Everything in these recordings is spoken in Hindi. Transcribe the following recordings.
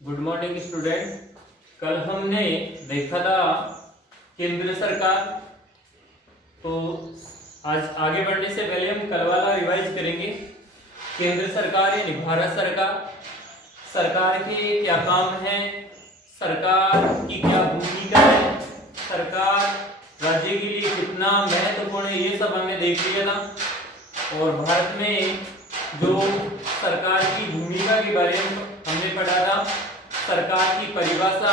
Good morning student. कल हमने देखा था केंद्र सरकार, तो आज आगे बढ़ने से पहले हम कल वाला रिवाइज करेंगे। केंद्र सरकार यानी भारत सरकार, सरकार के क्या काम है, सरकार की क्या भूमिका है, सरकार राज्य के लिए कितना महत्वपूर्ण है, ये सब हमने देख लिया था। और भारत में जो सरकार की भूमिका के बारे में हमने पढ़ा था, सरकार की परिभाषा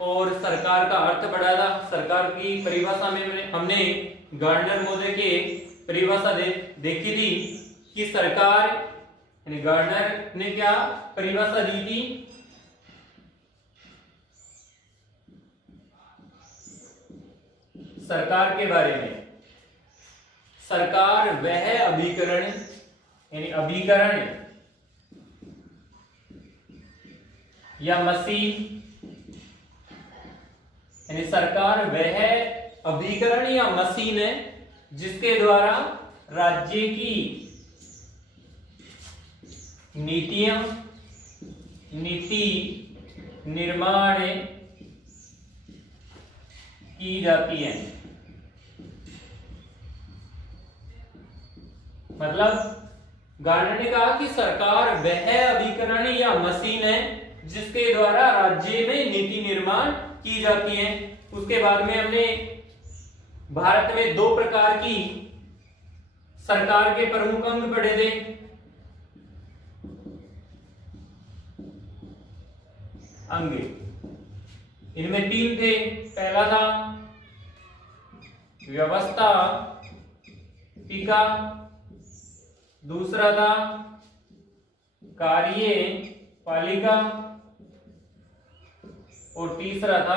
और सरकार का अर्थ पढ़ा था। सरकार की परिभाषा में हमने गार्डनर महोदय के परिभाषा देखी थी कि सरकार यानी गार्डनर ने क्या परिभाषा दी थी। सरकार के बारे में, सरकार वह अभिकरण यानी अभिकरण या मशीन, यानी सरकार वह अभिकरण या मशीन है जिसके द्वारा राज्य की नीति निर्माण की जाती है। मतलब गार्डनर ने कहा कि सरकार वह अभिकरण या मशीन है जिसके द्वारा राज्य में नीति निर्माण की जाती है। उसके बाद में हमने भारत में दो प्रकार की सरकार के प्रमुख अंग पढ़े थे। अंग इनमें तीन थे। पहला था व्यवस्थापिका, दूसरा था कार्यपालिका और तीसरा था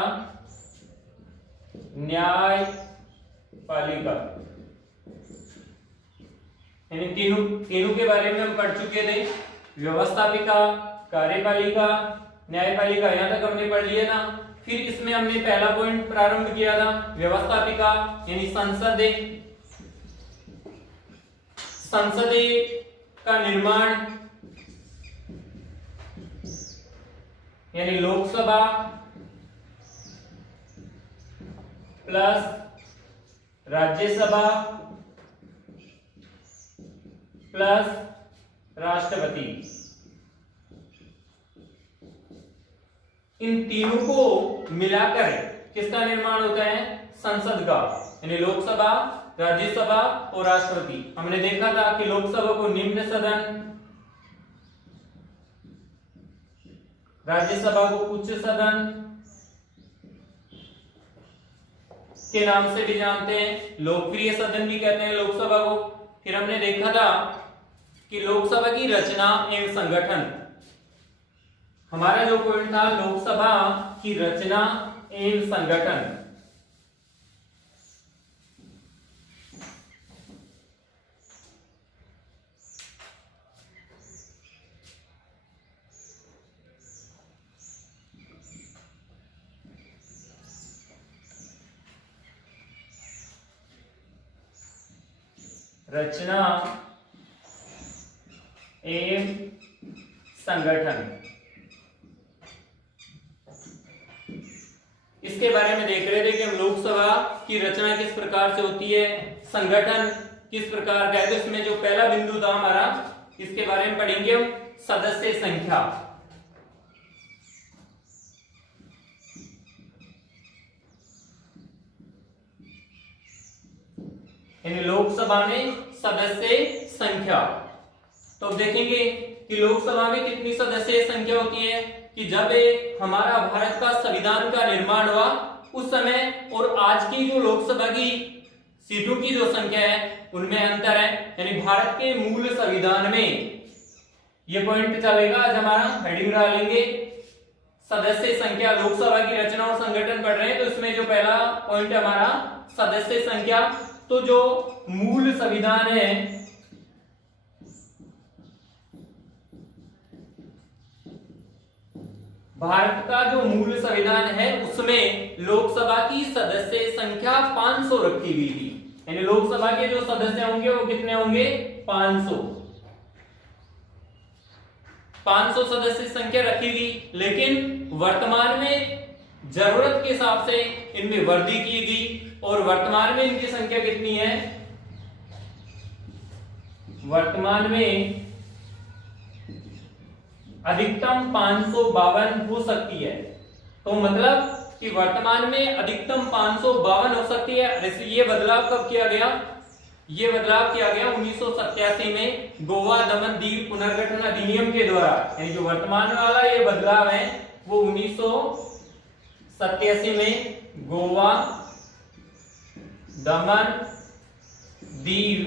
न्यायपालिका। यानी तीनों के बारे में हम पढ़ चुके थे। व्यवस्थापिका, कार्यपालिका, न्यायपालिका, यहां तक हमने पढ़ लिया था। फिर इसमें हमने पहला पॉइंट प्रारंभ किया था व्यवस्थापिका यानी संसद का निर्माण यानी लोकसभा प्लस राज्यसभा प्लस राष्ट्रपति, इन तीनों को मिलाकर किसका निर्माण होता है? संसद का, यानी लोकसभा, राज्यसभा और राष्ट्रपति। हमने देखा था कि लोकसभा को निम्न सदन, राज्यसभा को उच्च सदन के नाम से भी जानते हैं, लोकप्रिय सदन भी कहते हैं लोकसभा को। फिर हमने देखा था कि लोकसभा की रचना एवं संगठन, हमारा जो पॉइंट था लोकसभा की रचना एवं संगठन। रचना एवं संगठन, इसके बारे में देख रहे थे कि हम लोकसभा की रचना किस प्रकार से होती है, संगठन किस प्रकार का है। तो इसमें जो पहला बिंदु था हमारा, इसके बारे में पढ़ेंगे हम सदस्य संख्या। यानी लोकसभा में सदस्य संख्या। तो देखेंगे कि लोकसभा में कितनी सदस्य संख्या होती है कि जब हमारा भारत का संविधान का निर्माण हुआ उस समय और आज की जो लोकसभा की सीटों की जो संख्या है उनमें अंतर है। यानी भारत के मूल संविधान में ये पॉइंट चलेगा। आज हमारा हेडिंग डालेंगे सदस्य संख्या, लोकसभा की रचना और संगठन पढ़ रहे हैं तो इसमें जो पहला पॉइंट हमारा सदस्य संख्या। तो जो मूल संविधान है, भारत का जो मूल संविधान है उसमें लोकसभा की सदस्य संख्या 500 रखी गई थी। यानी लोकसभा के जो सदस्य होंगे वो कितने होंगे? 500। 500 सदस्य संख्या रखी, लेकिन वर्तमान में जरूरत के हिसाब से इनमें वृद्धि की गई और वर्तमान में इनकी संख्या कितनी है, वर्तमान में अधिकतम 552 हो सकती है। तो मतलब कि वर्तमान में अधिकतम 552 हो सकती है। ये बदलाव कब किया गया, ये बदलाव किया गया 1987 में गोवा दमन दीव पुनर्गठन अधिनियम के द्वारा। यानी जो वर्तमान वाला ये बदलाव है वो 1987 में गोवा दमन दीव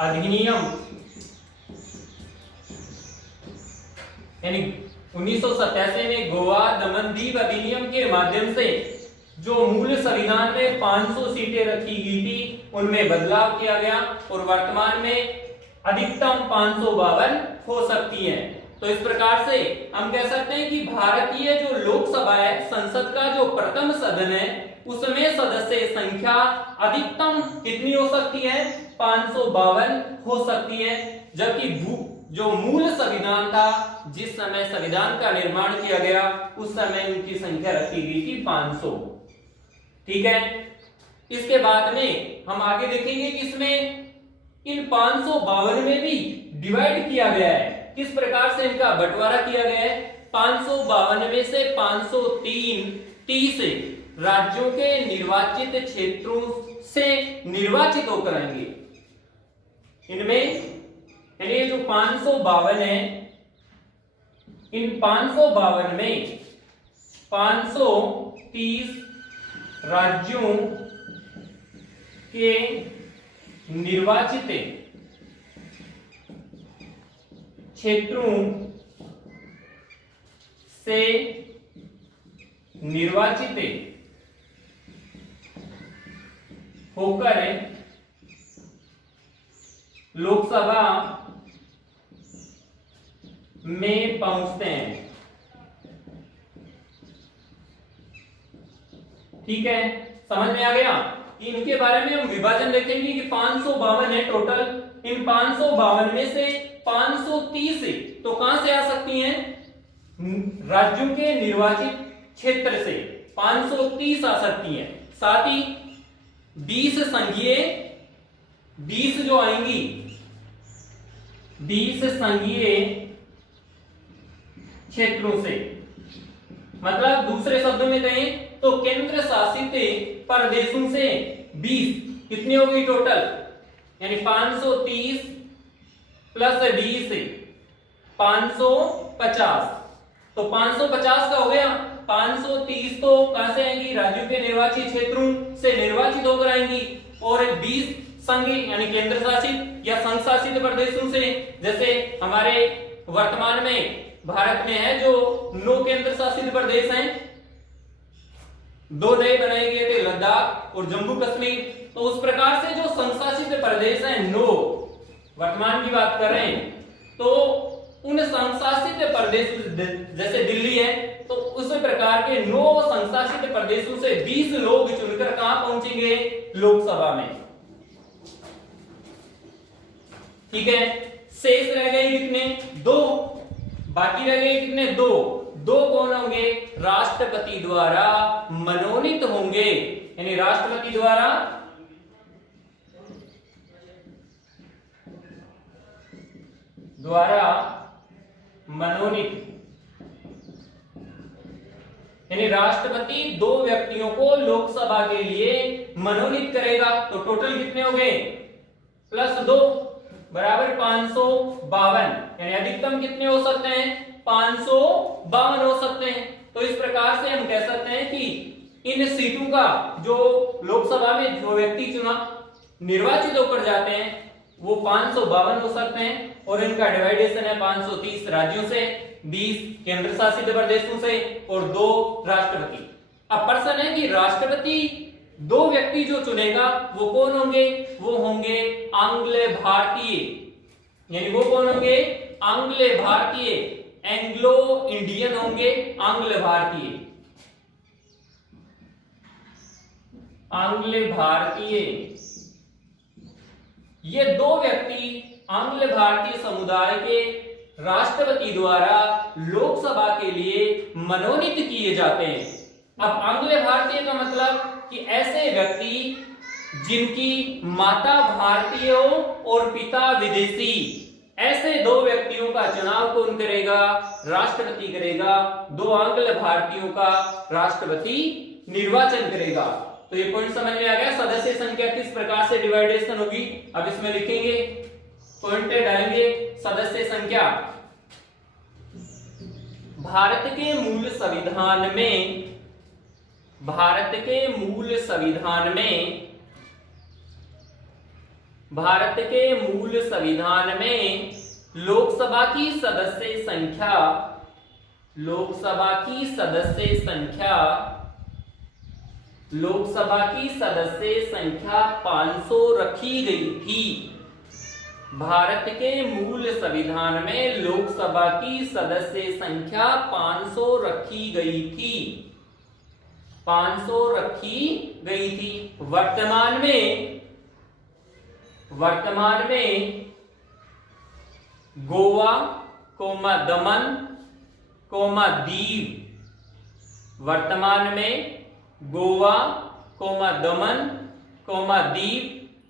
अधिनियम, यानी 1987 में गोवा दमन दीव अधिनियम के माध्यम से जो मूल संविधान में 500 सीटें रखी गई थी उनमें बदलाव किया गया और वर्तमान में अधिकतम 552 हो सकती है। तो इस प्रकार से हम कह सकते हैं कि भारतीय जो लोकसभा है, संसद का जो प्रथम सदन है, उसमें सदस्य संख्या अधिकतम कितनी हो सकती है, 552 हो सकती है। जबकि जो मूल संविधान था, जिस समय संविधान का निर्माण किया गया उस समय उनकी संख्या रखी गई थी 500। ठीक है, इसके बाद में हम आगे देखेंगे कि इसमें इन 552 में भी डिवाइड किया गया है, किस प्रकार से इनका बंटवारा किया गया है। 552 में से 530 राज्यों के निर्वाचित क्षेत्रों से निर्वाचित होकर आएंगे। इनमें यानी ये जो 552 है, इन 552 में 530 राज्यों के निर्वाचित क्षेत्रों से निर्वाचित होकर लोकसभा में पहुंचते हैं। ठीक है, समझ में आ गया। इनके बारे में हम विभाजन देखेंगे कि 552 है टोटल, इन 552 में से 530 तो कहां से आ सकती हैं, राज्यों के निर्वाचित क्षेत्र से 530 आ सकती हैं। साथ ही 20 संघीय, 20 जो आएंगी, 20 संघीय क्षेत्रों से, मतलब दूसरे शब्दों में कहें तो केंद्र शासित प्रदेशों से 20 कितनी होगी टोटल, यानी 530 प्लस 20 550। तो 550 का हो गया, 530 तो कहां से आएंगी, राज्यों के निर्वाचित क्षेत्रों से निर्वाचित होकर आएंगी, और 20 संघ यानी केंद्र शासित या संघ शासित प्रदेशों से, जैसे हमारे वर्तमान में भारत में है जो 9 केंद्र शासित प्रदेश हैं, 2 नए बनाए गए थे, लद्दाख और जम्मू कश्मीर। तो उस प्रकार से जो संघ शासित प्रदेश हैं 9, वर्तमान की बात कर रहे हैं, तो उन संघ शासित प्रदेश जैसे दिल्ली है, तो उस प्रकार के 9 संघ शासित प्रदेशों से 20 लोग चुनकर कहां पहुंचेंगे, लोकसभा में। ठीक है, शेष रह गए कितने, 2, बाकी रह गए कितने, 2 कौन होंगे, राष्ट्रपति द्वारा मनोनीत होंगे, यानी राष्ट्रपति द्वारा मनोनीत, यानी राष्ट्रपति 2 व्यक्तियों को लोकसभा के लिए मनोनीत करेगा। तो टोटल कितने हो गए, प्लस 2 बराबर 552, यानी अधिकतम कितने हो सकते हैं, 552 हो सकते हैं। तो इस प्रकार से हम कह सकते हैं कि इन सीटों का जो लोकसभा में जो व्यक्ति चुना निर्वाचित होकर जाते हैं वो 552 हो सकते हैं, और इनका डिवाइडेशन है 530 राज्यों से, 20 केंद्र शासित प्रदेशों से और 2 राष्ट्रपति। अब प्रश्न है कि राष्ट्रपति 2 व्यक्ति जो चुनेगा वो कौन होंगे, वो होंगे आंग्ल भारतीय, यानी वो कौन होंगे, आंग्ल भारतीय, एंग्लो इंडियन होंगे, आंग्ल भारतीय, आंग्ल भारतीय। ये 2 व्यक्ति आंग्ल भारतीय समुदाय के राष्ट्रपति द्वारा लोकसभा के लिए मनोनीत किए जाते हैं। अब आंग्ल भारतीय का मतलब कि ऐसे व्यक्ति जिनकी माता भारतीय हो और पिता विदेशी, ऐसे दो व्यक्तियों का चुनाव कौन करेगा? राष्ट्रपति करेगा। दो आंग्ल भारतीयों का राष्ट्रपति निर्वाचन करेगा। तो ये पॉइंट समझ में आ गया। सदस्य संख्या किस प्रकार से डिवाइडेशन होगी, अब इसमें लिखेंगे, पॉइंट डालेंगे। सदस्य संख्या भारत के मूल संविधान में, भारत के मूल संविधान में, भारत के मूल संविधान में लोकसभा की सदस्य संख्या, लोकसभा की सदस्य संख्या, लोकसभा की सदस्य संख्या 500 रखी गई थी। भारत के मूल संविधान में लोकसभा की सदस्य संख्या 500 रखी गई थी, 500 रखी गई थी। वर्तमान में गोवा, दमन, दीव, वर्तमान में गोवा, दमन, दीव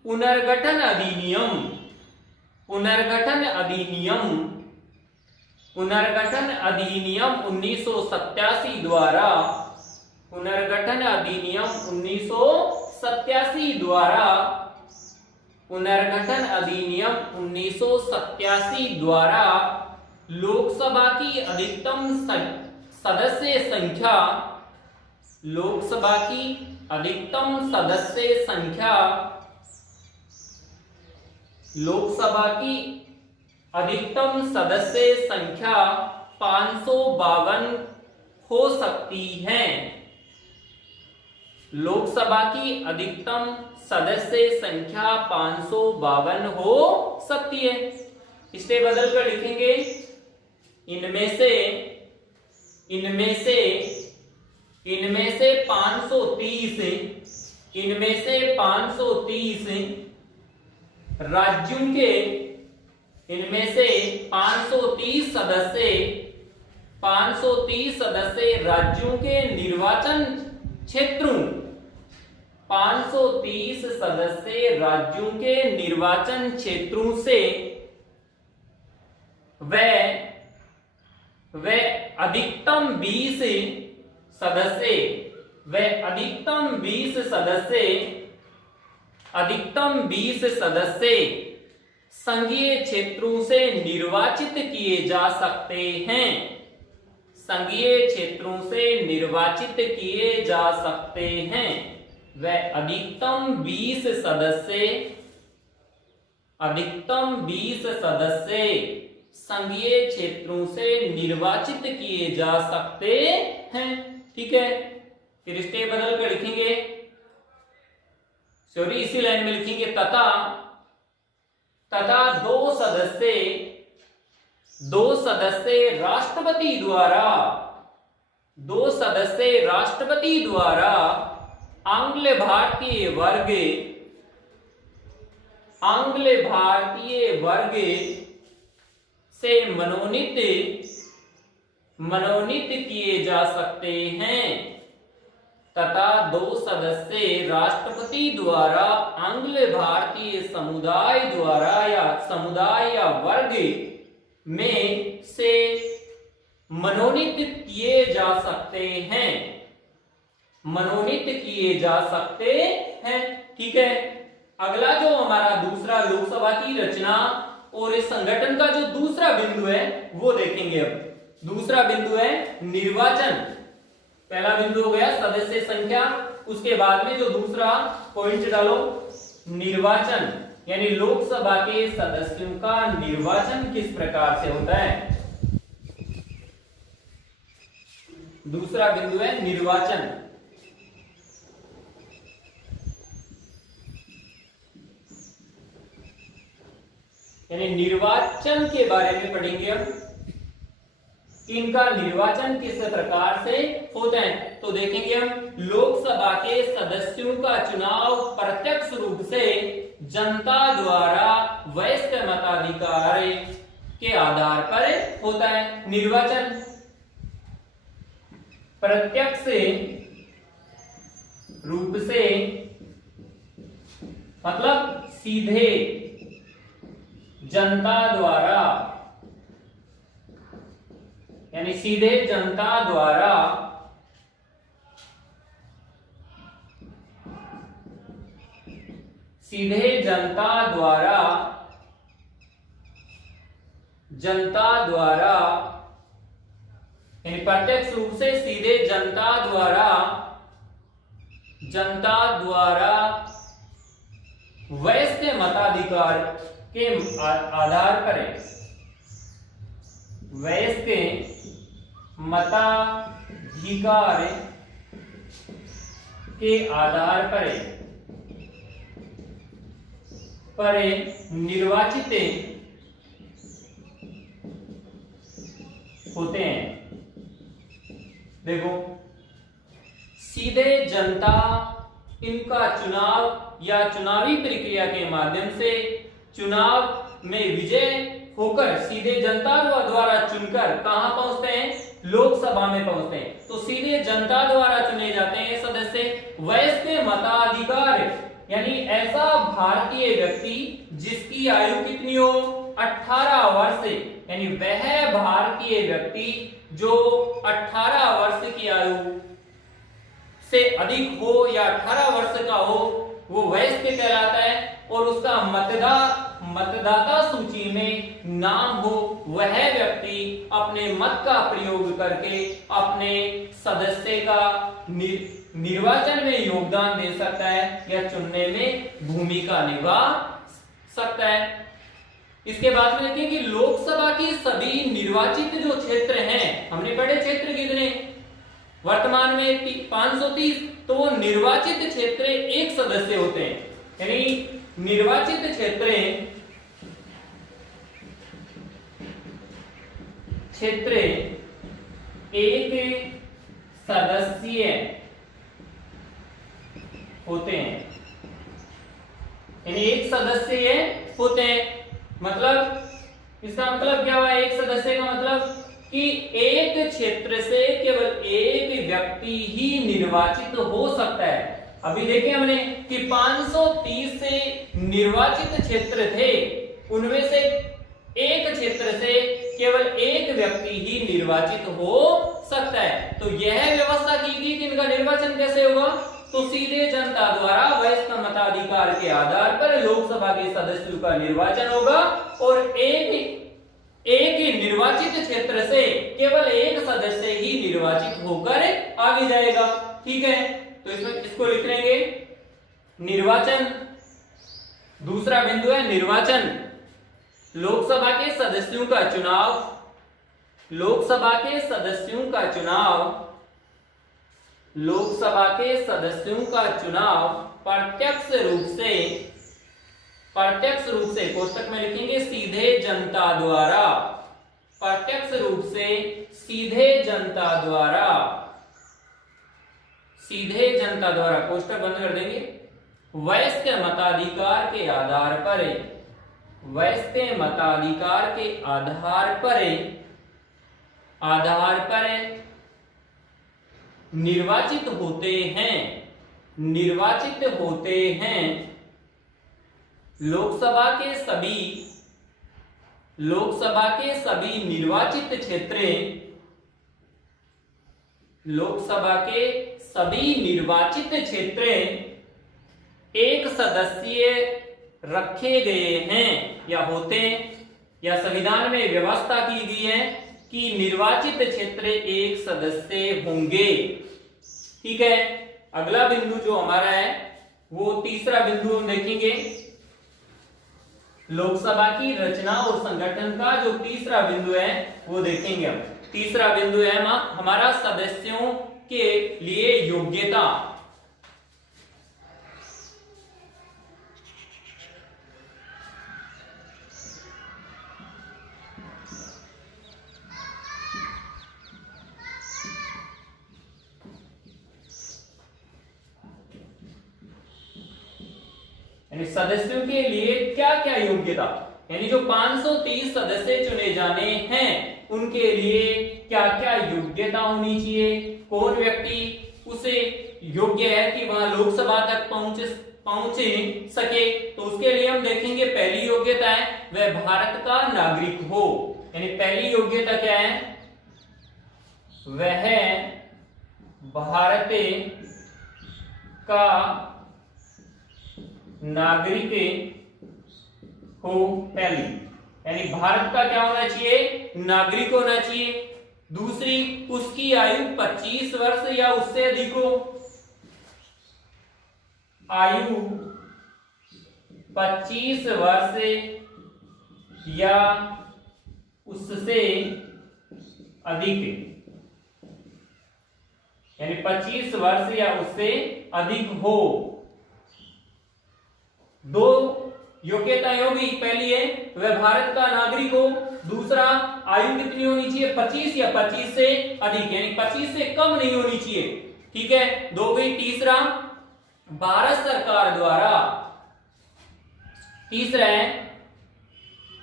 पुनर्गठन अधिनियम, पुनर्गठन अधिनियम, पुनर्गठन अधिनियम 1987 द्वारा, पुनर्गठन अधिनियम 1987 द्वारा, पुनर्गठन अधिनियम 1987 द्वारा लोकसभा की अधिकतम सदस्य संख्या, लोकसभा की अधिकतम सदस्य संख्या, लोकसभा की अधिकतम सदस्य संख्या 552 हो सकती है। लोकसभा की अधिकतम सदस्य संख्या 552 हो सकती है। इसे बदल कर लिखेंगे, इनमें से 530 राज्यों के, इनमें से 530 सदस्य राज्यों के निर्वाचन क्षेत्रों, 530 सदस्य राज्यों के निर्वाचन क्षेत्रों से वे अधिकतम 20 सदस्य, अधिकतम 20 सदस्य संघीय क्षेत्रों से निर्वाचित किए जा सकते हैं, संघीय क्षेत्रों से निर्वाचित किए जा सकते हैं। वह अधिकतम 20 सदस्य, अधिकतम 20 सदस्य संघीय क्षेत्रों से निर्वाचित किए जा सकते हैं। ठीक है, फिर स्टेप बदल कर लिखेंगे, सॉरी इसी लाइन में लिखेंगे, तथा दो सदस्य राष्ट्रपति द्वारा, दो सदस्य राष्ट्रपति द्वारा आंग्ल भारतीय वर्ग से मनोनीत किए जा सकते हैं, तथा दो सदस्य राष्ट्रपति द्वारा आंग्ल भारतीय समुदाय द्वारा या समुदाय या वर्ग में से मनोनीत किए जा सकते हैं, मनोनीत किए जा सकते हैं। ठीक है, अगला जो हमारा दूसरा लोकसभा की रचना और इस संगठन का जो दूसरा बिंदु है वो देखेंगे। अब दूसरा बिंदु है निर्वाचन। पहला बिंदु हो गया सदस्य संख्या, उसके बाद में जो दूसरा पॉइंट डालो निर्वाचन, यानी लोकसभा के सदस्यों का निर्वाचन किस प्रकार से होता है। दूसरा बिंदु है निर्वाचन। यानी निर्वाचन के बारे में पढ़ेंगे हम, इनका निर्वाचन किस प्रकार से होता है। तो देखेंगे हम, लोकसभा के सदस्यों का चुनाव प्रत्यक्ष रूप से जनता द्वारा वयस्क मताधिकार के आधार पर होता है। निर्वाचन प्रत्यक्ष रूप से मतलब सीधे जनता द्वारा, यानी सीधे जनता द्वारा यानी प्रत्यक्ष रूप से सीधे जनता द्वारा वयस्क मताधिकार के आधार पर, वयस्क मताधिकार के आधार पर निर्वाचित होते हैं। देखो, सीधे जनता इनका चुनाव या चुनावी प्रक्रिया के माध्यम से चुनाव में विजय होकर सीधे जनता द्वारा चुनकर कहां पहुंचते हैं? लोकसभा में पहुंचते हैं। तो सीधे जनता द्वारा चुने जाते हैं सदस्य वयस्क मताधिकार, यानी ऐसा भारतीय व्यक्ति जिसकी आयु कितनी हो? 18 वर्ष, यानी वह भारतीय व्यक्ति जो 18 वर्ष की आयु से अधिक हो या 18 वर्ष का हो, वो वयस्क कहलाता है। और उसका मतदाता सूची में नाम हो, वह व्यक्ति अपने मत का प्रयोग करके अपने सदस्य का निर्वाचन में योगदान दे सकता है या चुनने में भूमिका निभा सकता है। इसके बाद में देखिए कि लोकसभा की सभी निर्वाचित जो क्षेत्र हैं, हमने पढ़े क्षेत्र कितने वर्तमान में 530, तो वो निर्वाचित क्षेत्र एक सदस्य होते हैं, यानी निर्वाचित क्षेत्र एक सदस्य होते हैं, यानी एक सदस्य होते हैं। मतलब इसका मतलब क्या हुआ? एक सदस्य का मतलब कि एक क्षेत्र से केवल एक व्यक्ति ही निर्वाचित हो सकता है। अभी देखें हमने कि 530 से निर्वाचित क्षेत्र थे, उनमें से एक क्षेत्र से केवल एक व्यक्ति ही निर्वाचित हो सकता है। तो यह व्यवस्था की गई कि इनका निर्वाचन कैसे होगा? तो सीधे जनता द्वारा वयस्क मताधिकार के आधार पर लोकसभा के सदस्यों का निर्वाचन होगा और एक निर्वाचित क्षेत्र से केवल एक सदस्य ही निर्वाचित होकर आगे जाएगा। ठीक है, तो इसमें इसको लिख लेंगे निर्वाचन। दूसरा बिंदु है निर्वाचन। लोकसभा के सदस्यों का चुनाव, लोकसभा के सदस्यों का चुनाव, लोकसभा के सदस्यों का चुनाव प्रत्यक्ष रूप से कोष्टक में लिखेंगे सीधे जनता द्वारा, प्रत्यक्ष रूप से सीधे जनता द्वारा, सीधे जनता द्वारा, कोष्टक बंद कर देंगे, वयस्क मताधिकार के आधार पर, वयस्क मताधिकार के आधार पर निर्वाचित होते हैं, निर्वाचित होते हैं। लोकसभा के सभी निर्वाचित क्षेत्र, लोकसभा के सभी निर्वाचित क्षेत्र एक सदस्य रखे गए हैं या होते हैं, या संविधान में व्यवस्था की गई है कि निर्वाचित क्षेत्र एक सदस्य होंगे। ठीक है, अगला बिंदु जो हमारा है वो तीसरा बिंदु हम देखेंगे। लोकसभा की रचना और संगठन का जो तीसरा बिंदु है वो देखेंगे हम। तीसरा बिंदु है हमारा सदस्यों के लिए योग्यता। यानी सदस्यों के लिए क्या क्या योग्यता, यानी जो 530 सदस्य चुने जाने हैं उनके लिए क्या क्या योग्यता होनी चाहिए, कौन व्यक्ति उसे योग्य है कि वहां लोकसभा तक पहुंचे सके। तो उसके लिए हम देखेंगे पहली योग्यता है वह भारत का नागरिक हो। यानी पहली योग्यता क्या है, वह भारत का नागरिक हो पहली, यानी भारत का क्या होना चाहिए, नागरिक होना चाहिए। दूसरी, उसकी आयु 25 वर्ष या उससे अधिक हो, आयु 25 वर्ष या उससे अधिक, यानी 25 वर्ष या उससे अधिक हो। दो योग्यताएं होगी, पहली है वह भारत का नागरिक हो, दूसरा आयु कितनी होनी चाहिए, 25 या 25 से अधिक, यानी 25 से कम नहीं होनी चाहिए। ठीक है, दो गई। तीसरा, भारत सरकार द्वारा, तीसरा है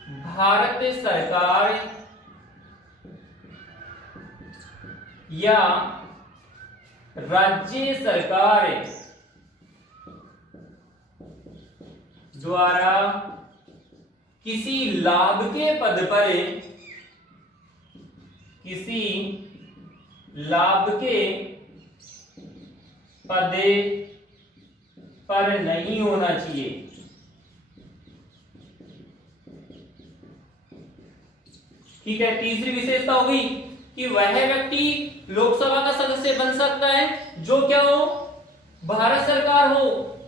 भारत सरकार या राज्य सरकार द्वारा किसी लाभ के पद पर, किसी लाभ के पद पर नहीं होना चाहिए। ठीक है, तीसरी विशेषता होगी कि वह व्यक्ति लोकसभा का सदस्य बन सकता है जो क्या हो, भारत सरकार हो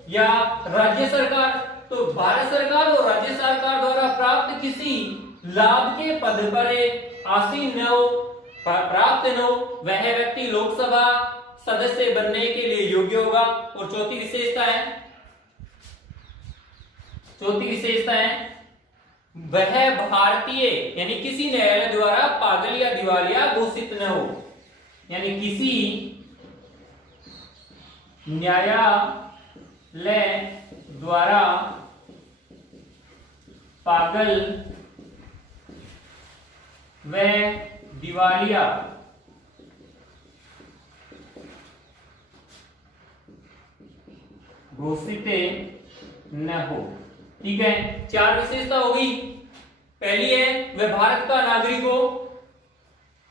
या राज्य सरकार। तो भारत सरकार और राज्य सरकार द्वारा प्राप्त किसी लाभ के पद पर आसीन न हो, प्राप्त न हो, वह व्यक्ति लोकसभा सदस्य बनने के लिए योग्य होगा। और चौथी विशेषता है वह भारतीय, यानी किसी न्यायालय द्वारा पागल या दिवालिया घोषित न हो, यानी किसी न्यायालय द्वारा पागल व दिवालिया घोषित न हो। ठीक है, चार विशेषता होगी। पहली है वह भारत का नागरिक हो,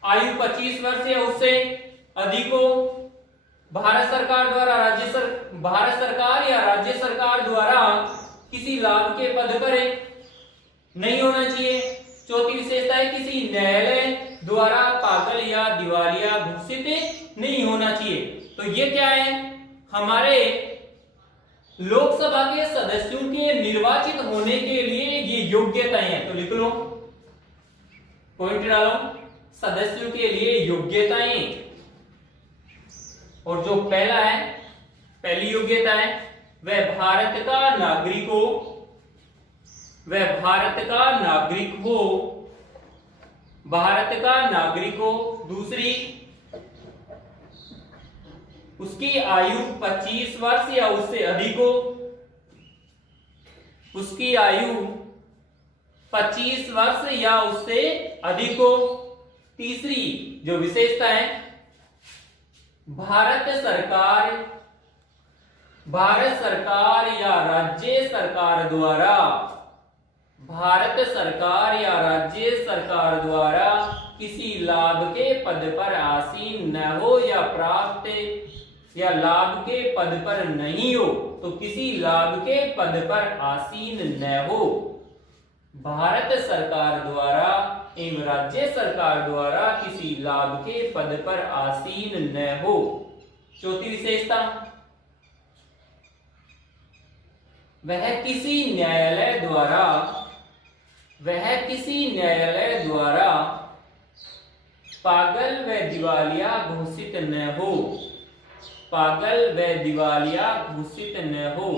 आयु 25 वर्ष या उससे अधिक हो, भारत सरकार या राज्य सरकार द्वारा किसी लाभ के पद पर नहीं होना चाहिए। चौथी विशेषता है किसी न्यायालय द्वारा पागल या दिवालिया घोषित नहीं होना चाहिए। तो ये क्या है, हमारे लोकसभा के सदस्यों के निर्वाचित होने के लिए ये योग्यताएं हैं। तो लिख लो, पॉइंट डालो, सदस्यों के लिए योग्यताएं। और जो पहला है, पहली योग्यता है वह भारत का नागरिक हो, वह भारत का नागरिक हो, भारत का नागरिक हो। दूसरी, उसकी आयु 25 वर्ष या उससे अधिक हो, उसकी आयु 25 वर्ष या उससे अधिक हो। तीसरी जो विशेषता है, भारत सरकार या राज्य सरकार द्वारा, भारत सरकार या राज्य सरकार द्वारा किसी लाभ के पद पर आसीन न हो या प्राप्त या लाभ के पद पर नहीं हो। तो किसी लाभ के पद पर आसीन न हो, भारत सरकार द्वारा एवं राज्य सरकार द्वारा किसी लाभ के पद पर आसीन न हो। चौथी विशेषता, वह किसी न्यायालय द्वारा पागल व दिवालिया घोषित न हो, पागल व दिवालिया घोषित न हो।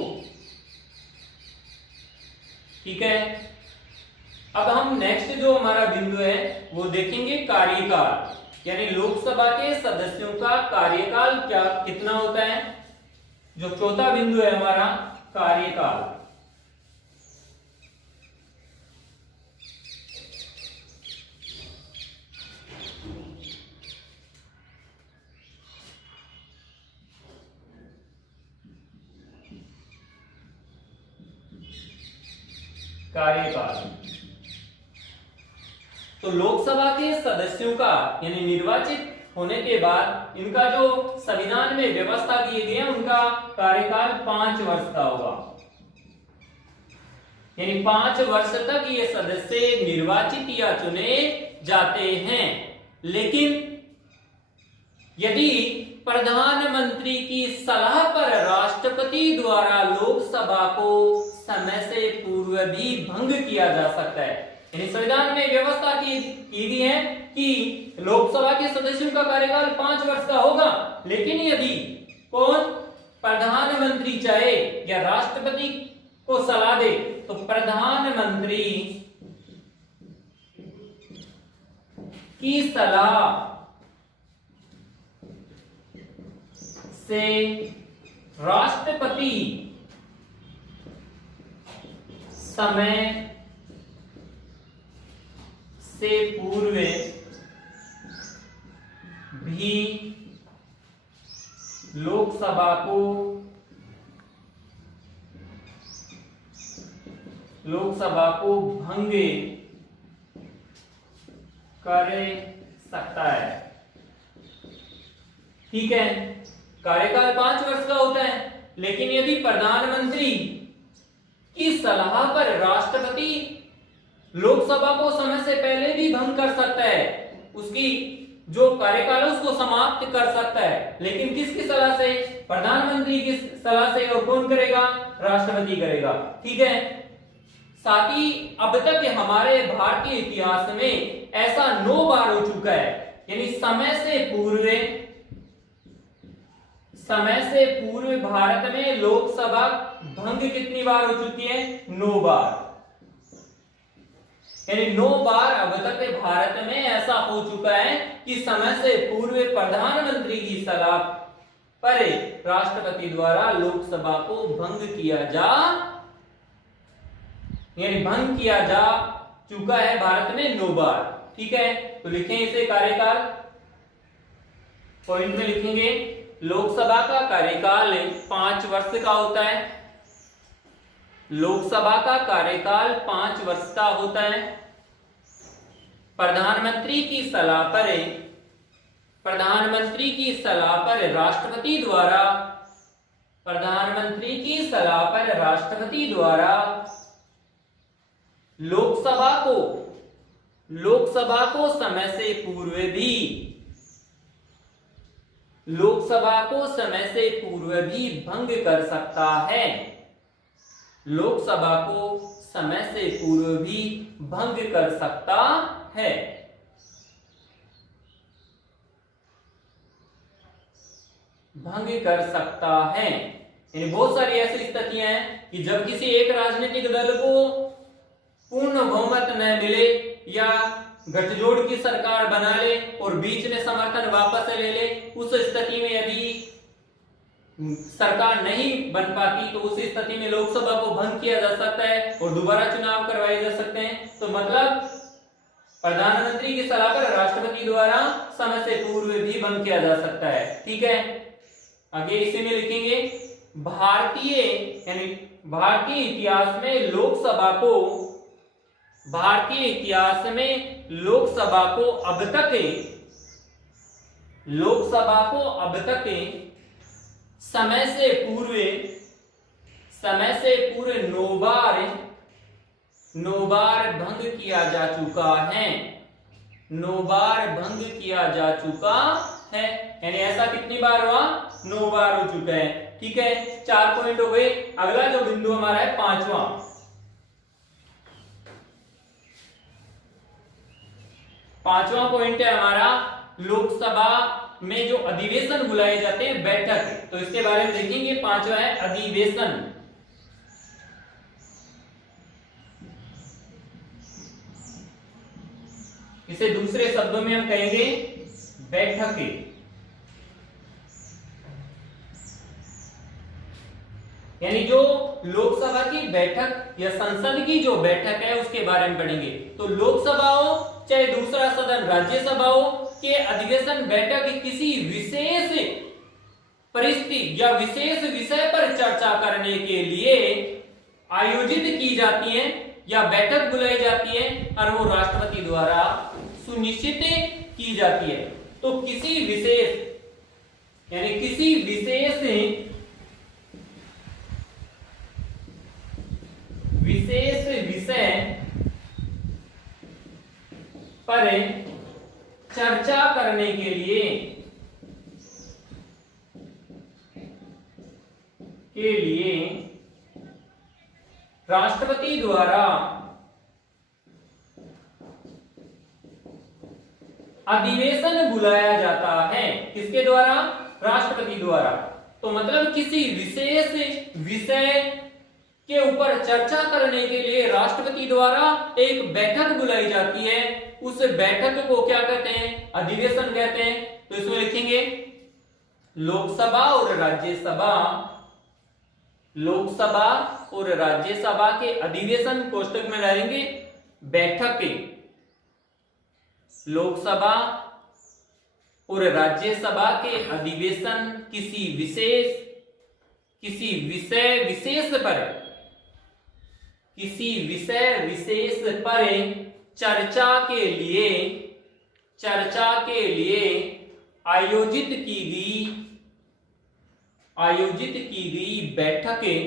ठीक है, अब हम नेक्स्ट जो हमारा बिंदु है वो देखेंगे कार्यकाल, यानी लोकसभा के सदस्यों का कार्यकाल क्या कितना होता है। जो चौथा बिंदु है हमारा कार्यकाल। कार्यकाल। तो लोकसभा के सदस्यों का यानी निर्वाचित होने के बाद इनका जो संविधान में व्यवस्था किए गए हैं उनका कार्यकाल 5 वर्ष का होगा, यानी 5 वर्ष तक ये सदस्य निर्वाचित या चुने जाते हैं। लेकिन यदि प्रधानमंत्री की सलाह पर राष्ट्रपति द्वारा लोकसभा को समय से पूर्व भी भंग किया जा सकता है, यानी संविधान में व्यवस्था की गई है कि लोकसभा के सदस्यों का कार्यकाल 5 वर्ष का होगा, लेकिन यदि कौन प्रधानमंत्री चाहे या राष्ट्रपति को सलाह दे तो प्रधानमंत्री की सलाह से राष्ट्रपति समय से पूर्व भी लोकसभा को भंग कर सकता है। ठीक है, कार्यकाल 5 वर्ष का होता है, लेकिन यदि प्रधानमंत्री की सलाह पर राष्ट्रपति लोकसभा को समय से पहले भी भंग कर सकता है, उसकी जो कार्यकाल है उसको समाप्त कर सकता है, लेकिन किसकी सलाह से? प्रधानमंत्री की सलाह से। और कौन करेगा? राष्ट्रपति करेगा। ठीक है, साथ ही अब तक हमारे भारतीय इतिहास में ऐसा 9 बार हो चुका है, यानी समय से पूर्व भारत में लोकसभा भंग कितनी बार हो चुकी है? 9 बार, यानी 9 बार अब तक भारत में ऐसा हो चुका है कि समय से पूर्व प्रधानमंत्री की सलाह पर राष्ट्रपति द्वारा लोकसभा को भंग किया जा चुका है भारत में 9 बार। ठीक है, तो लिखें इसे कार्यकाल, पॉइंट में लिखेंगे लोकसभा का कार्यकाल 5 वर्ष का होता है। लोकसभा का कार्यकाल 5 वर्ष का होता है। प्रधानमंत्री की सलाह पर राष्ट्रपति द्वारा लोकसभा को समय से पूर्व भी भंग कर सकता है। लोकसभा को समय से पूर्व भी भंग कर सकता है। यानी बहुत सारी ऐसी स्थितियां हैं कि जब किसी एक राजनीतिक दल को पूर्ण बहुमत न मिले या गठजोड़ की सरकार बना ले और बीच में समर्थन वापस ले ले, उस स्थिति में यदि सरकार नहीं बन पाती तो उस स्थिति में लोकसभा को भंग किया जा सकता है और दोबारा चुनाव करवाए जा सकते हैं। तो मतलब प्रधानमंत्री की सलाह पर राष्ट्रपति द्वारा समय से पूर्व भी भंग किया जा सकता है। ठीक है, आगे इसी में लिखेंगे भारतीय इतिहास में लोकसभा को अब तक समय से पूर्व 9 बार भंग किया जा चुका है। 9 बार भंग किया जा चुका है, यानी ऐसा कितनी बार हुआ? 9 बार हो चुका है। ठीक है, 4 पॉइंट हो गए। अगला जो बिंदु हमारा है 5वां पॉइंट है हमारा लोकसभा में जो अधिवेशन बुलाए जाते हैं, बैठक। तो इसके बारे में देखेंगे। 5वां है अधिवेशन। इसे दूसरे शब्दों में हम कहेंगे बैठकें। यानी जो लोकसभा की बैठक या संसद की जो बैठक है उसके बारे में पढ़ेंगे। तो लोकसभा हो चाहे दूसरा सदन राज्यसभा हो के अधिवेशन बैठक किसी विशेष परिस्थिति या विशेष विषय पर चर्चा करने के लिए आयोजित की जाती है या बैठक बुलाई जाती है और वो राष्ट्रपति द्वारा सुनिश्चित की जाती है। तो किसी विशेष यानी किसी विशेष विषय पर चर्चा करने के लिए राष्ट्रपति द्वारा अधिवेशन बुलाया जाता है। किसके द्वारा? राष्ट्रपति द्वारा। तो मतलब किसी विशेष विषय के ऊपर चर्चा करने के लिए राष्ट्रपति द्वारा एक बैठक बुलाई जाती है। उस बैठक को क्या कहते हैं? अधिवेशन कहते हैं। तो इसमें लिखेंगे लोकसभा और राज्यसभा, लोकसभा और राज्यसभा के अधिवेशन कोष्टक में डालेंगे बैठक। लोकसभा और राज्यसभा के अधिवेशन किसी विषय विशेष पर चर्चा के लिए आयोजित की गई बैठकें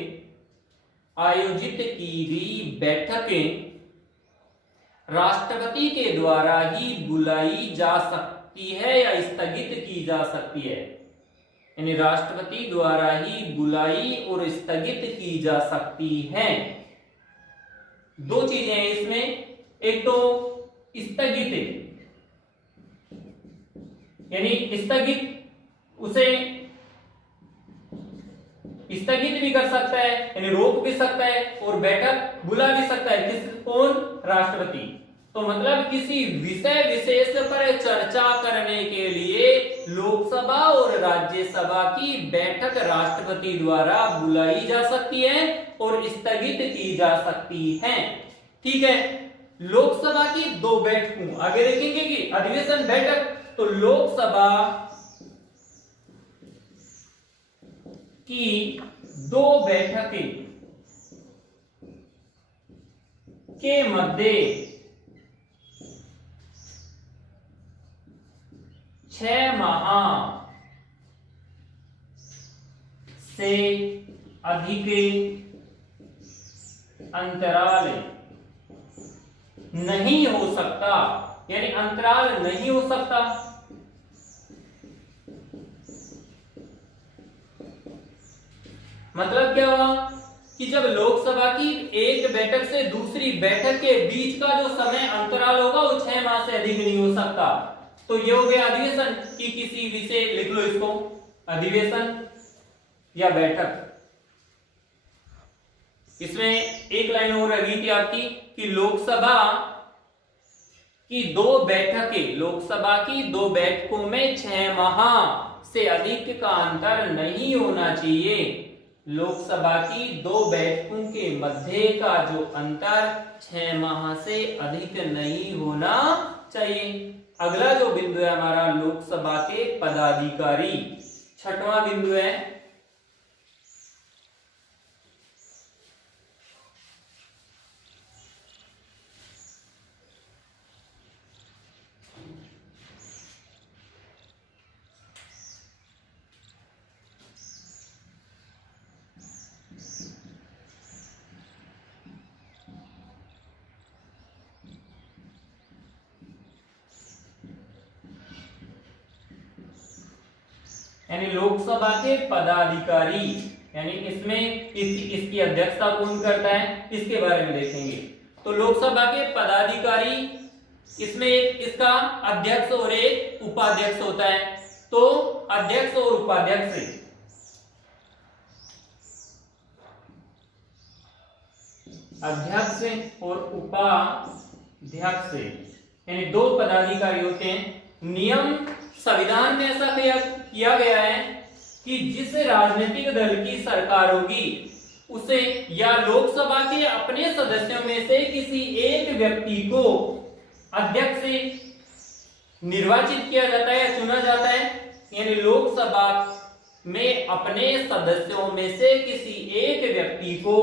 राष्ट्रपति के द्वारा ही बुलाई जा सकती है या स्थगित की जा सकती है। यानी राष्ट्रपति द्वारा ही बुलाई और स्थगित की जा सकती है। दो चीजें हैं इसमें, एक तो स्थगित यानी उसे स्थगित भी कर सकता है यानी रोक भी सकता है और बैठक बुला भी सकता है। कौन? राष्ट्रपति। तो मतलब किसी विषय विशेष पर चर्चा करने के लिए लोकसभा और राज्यसभा की बैठक राष्ट्रपति द्वारा बुलाई जा सकती है और स्थगित की जा सकती है। ठीक है। लोकसभा की दो बैठकों आगे देखेंगे कि अधिवेशन बैठक, तो लोकसभा की दो बैठकें के मध्य 6 माह से अधिक अंतराल नहीं हो सकता। यानी अंतराल नहीं हो सकता। मतलब क्या हुआ कि जब लोकसभा की एक बैठक से दूसरी बैठक के बीच का जो समय अंतराल होगा वो 6 माह से अधिक नहीं हो सकता। तो ये हो गया अधिवेशन की किसी विषय, लिख लो इसको, अधिवेशन या बैठक। इसमें एक लाइन और रही थी आपकी कि लोकसभा की दो बैठकों में 6 माह से अधिक का अंतर नहीं होना चाहिए। लोकसभा की दो बैठकों के मध्य का जो अंतर 6 माह से अधिक नहीं होना चाहिए। अगला जो बिंदु है हमारा लोकसभा के पदाधिकारी, 6वां बिंदु है यानी लोकसभा के पदाधिकारी, यानी इसमें इसकी अध्यक्षता कौन करता है इसके बारे में देखेंगे। तो लोकसभा के पदाधिकारी, इसमें इसका अध्यक्ष और एक उपाध्यक्ष होता है। तो अध्यक्ष और उपाध्यक्ष यानी दो पदाधिकारी होते हैं। नियम संविधान में ऐसा किया गया है कि जिस राजनीतिक दल की सरकार होगी उसे या लोकसभा के अपने सदस्यों में से किसी एक व्यक्ति को अध्यक्ष निर्वाचित किया जाता है या चुना जाता है। यानी लोकसभा में अपने सदस्यों में से किसी एक व्यक्ति को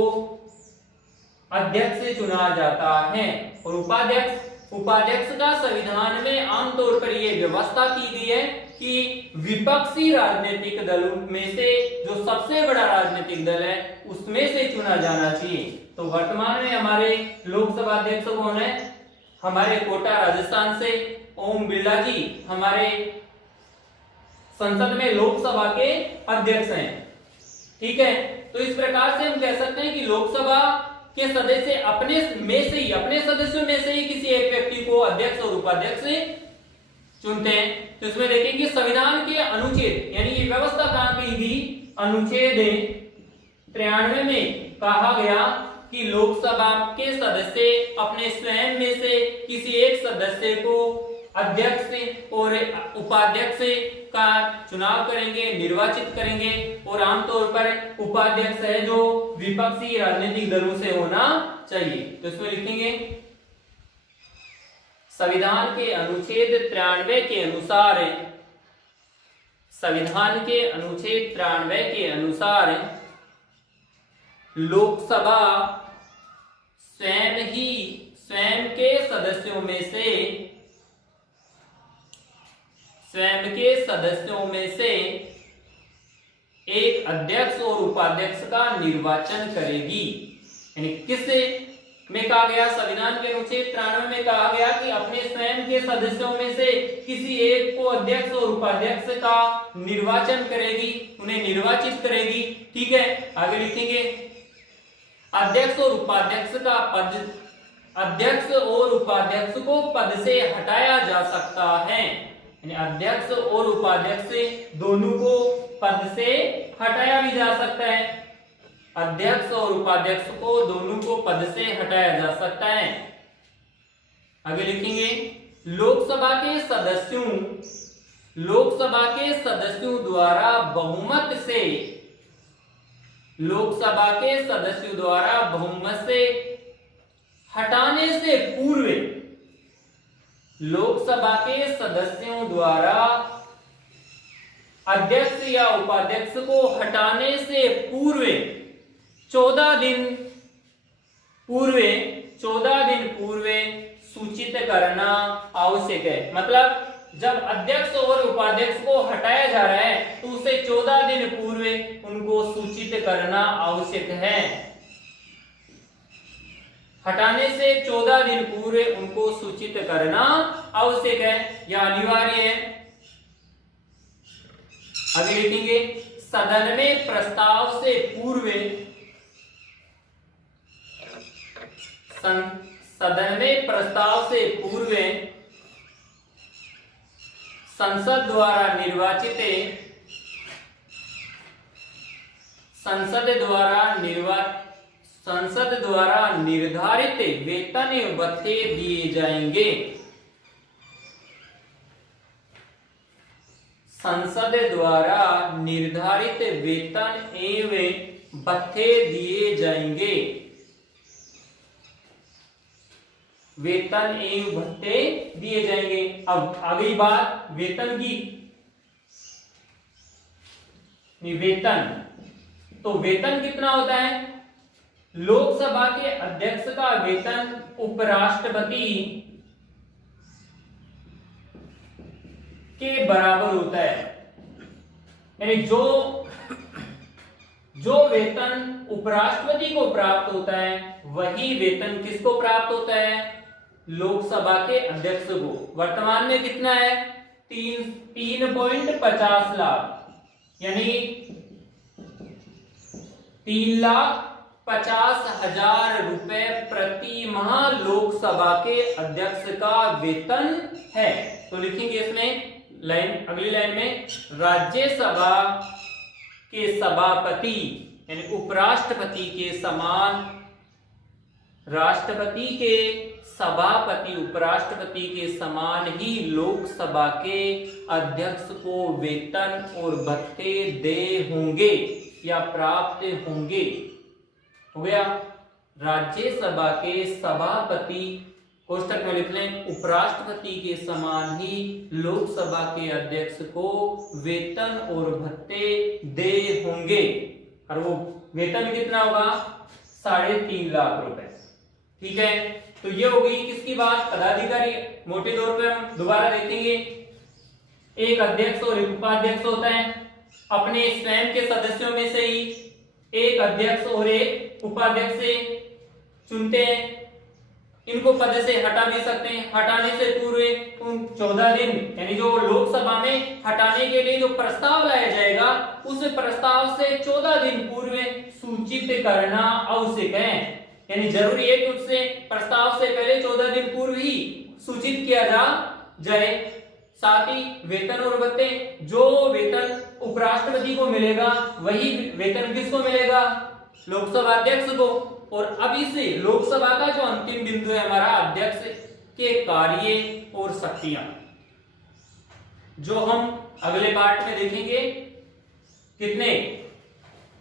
अध्यक्ष चुना जाता है। और उपाध्यक्ष का संविधान में आमतौर पर यह व्यवस्था की गई है कि विपक्षी राजनीतिक दलों में से जो सबसे बड़ा राजनीतिक दल है उसमें से चुना जाना चाहिए। तो वर्तमान में हमारे लोकसभा अध्यक्ष कौन है? हमारे कोटा राजस्थान से ओम बिरला जी हमारे संसद में लोकसभा के अध्यक्ष हैं। ठीक है, तो इस प्रकार से हम कह सकते हैं कि लोकसभा के सदस्य अपने सदस्यों में से ही किसी एक व्यक्ति को अध्यक्ष और उपाध्यक्ष चुनते हैं। तो इसमें देखेंगे संविधान के अनुच्छेद यानी ये व्यवस्था कहां की गई? अनुच्छेद 93 में कहा गया कि लोकसभा के सदस्य अपने स्वयं में से किसी एक सदस्य को अध्यक्ष और उपाध्यक्ष का चुनाव करेंगे, निर्वाचित करेंगे। और आमतौर पर उपाध्यक्ष है जो विपक्षी राजनीतिक दलों से होना चाहिए। तो इसमें लिखेंगे संविधान के अनुच्छेद 93 के अनुसार, संविधान के अनुच्छेद 93 के अनुसार लोकसभा स्वयं के सदस्यों में से एक अध्यक्ष और उपाध्यक्ष का निर्वाचन करेगी। यानी किस में कहा गया? संविधान के अनुच्छेद 93 में कहा गया कि अपने स्वयं के सदस्यों में से किसी एक को अध्यक्ष और उपाध्यक्ष का निर्वाचन करेगी, उन्हें निर्वाचित करेगी। ठीक है, आगे लिखेंगे अध्यक्ष और उपाध्यक्ष को पद से हटाया जा सकता है। यानी अध्यक्ष और उपाध्यक्ष दोनों को पद से हटाया भी जा सकता है। अध्यक्ष और उपाध्यक्ष को दोनों को पद से हटाया जा सकता है। आगे लिखेंगे लोकसभा के सदस्यों द्वारा बहुमत से हटाने से पूर्व, लोकसभा के सदस्यों द्वारा अध्यक्ष या उपाध्यक्ष को हटाने से पूर्व 14 दिन पूर्व सूचित करना आवश्यक है। मतलब जब अध्यक्ष और उपाध्यक्ष को हटाया जा रहा है तो उसे 14 दिन पूर्व उनको सूचित करना आवश्यक है। हटाने से 14 दिन पूर्व उनको सूचित करना आवश्यक है या अनिवार्य है। आगे लिखेंगे सदन में प्रस्ताव से पूर्व संसद द्वारा निर्धारित वेतन भत्ते दिए जाएंगे। संसद द्वारा निर्धारित वेतन एवं भत्ते दिए जाएंगे। वेतन एवं भत्ते दिए जाएंगे। अब अगली बात वेतन की। वेतन, तो वेतन कितना होता है? लोकसभा के अध्यक्ष का वेतन उपराष्ट्रपति के बराबर होता है। यानी जो वेतन उपराष्ट्रपति को प्राप्त होता है वही वेतन किसको प्राप्त होता है? लोकसभा के अध्यक्ष को। वर्तमान में कितना है? 3.50 लाख, यानी 3,50,000 रुपए प्रति माह लोकसभा के अध्यक्ष का वेतन है। तो लिखेंगे इसमें अगली लाइन में राज्यसभा के सभापति यानी उपराष्ट्रपति के समान राष्ट्रपति के सभापति उपराष्ट्रपति के समान ही लोकसभा के अध्यक्ष को वेतन और भत्ते दे होंगे या प्राप्त होंगे। हो गया। राज्यसभा के सभापति कोष्टक में लिख लें उपराष्ट्रपति के समान ही लोकसभा के अध्यक्ष को वेतन और भत्ते दे होंगे। और वो वेतन कितना होगा? 3.5 लाख रुपए। ठीक है, तो ये हो गई किसकी बात, पदाधिकारी। मोटे तौर पे हम दोबारा देखेंगे, एक अध्यक्ष और एक उपाध्यक्ष होता है। अपने स्वयं के सदस्यों में से ही एक अध्यक्ष और एक उपाध्यक्ष से चुनते हैं। इनको पद से हटा भी सकते हैं। हटाने से पूर्व उन 14 दिन यानी जो लोकसभा में हटाने के लिए जो प्रस्ताव लाया जाएगा उस प्रस्ताव से 14 दिन पूर्व सूचित करना आवश्यक है। यानी जरूरी है कि उससे प्रस्ताव से पहले 14 दिन पूर्व ही सूचित किया जाए। साथ ही वेतन और भत्ते, जो वेतन उपराष्ट्रपति को मिलेगा वही वेतन किसको मिलेगा, लोकसभा अध्यक्ष को। और अब इस लोकसभा का जो अंतिम बिंदु है हमारा, अध्यक्ष के कार्य और शक्तियां, जो हम अगले पार्ट में देखेंगे। कितने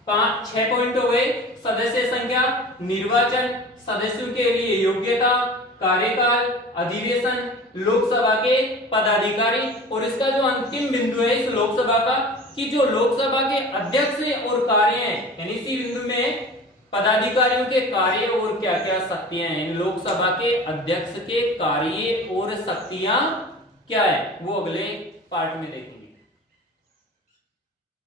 5-6 पॉइंट हो गए। सदस्य संख्या, निर्वाचन, सदस्यों के लिए योग्यता, कार्यकाल, अधिवेशन, लोकसभा के पदाधिकारी और इसका जो अंतिम बिंदु है इस लोकसभा का कि जो लोकसभा के अध्यक्ष और कार्य हैं, यानी इसी बिंदु में पदाधिकारियों के कार्य और क्या क्या शक्तियां हैं। लोकसभा के अध्यक्ष के कार्य और शक्तियां क्या है वो अगले पार्ट में देखेंगे।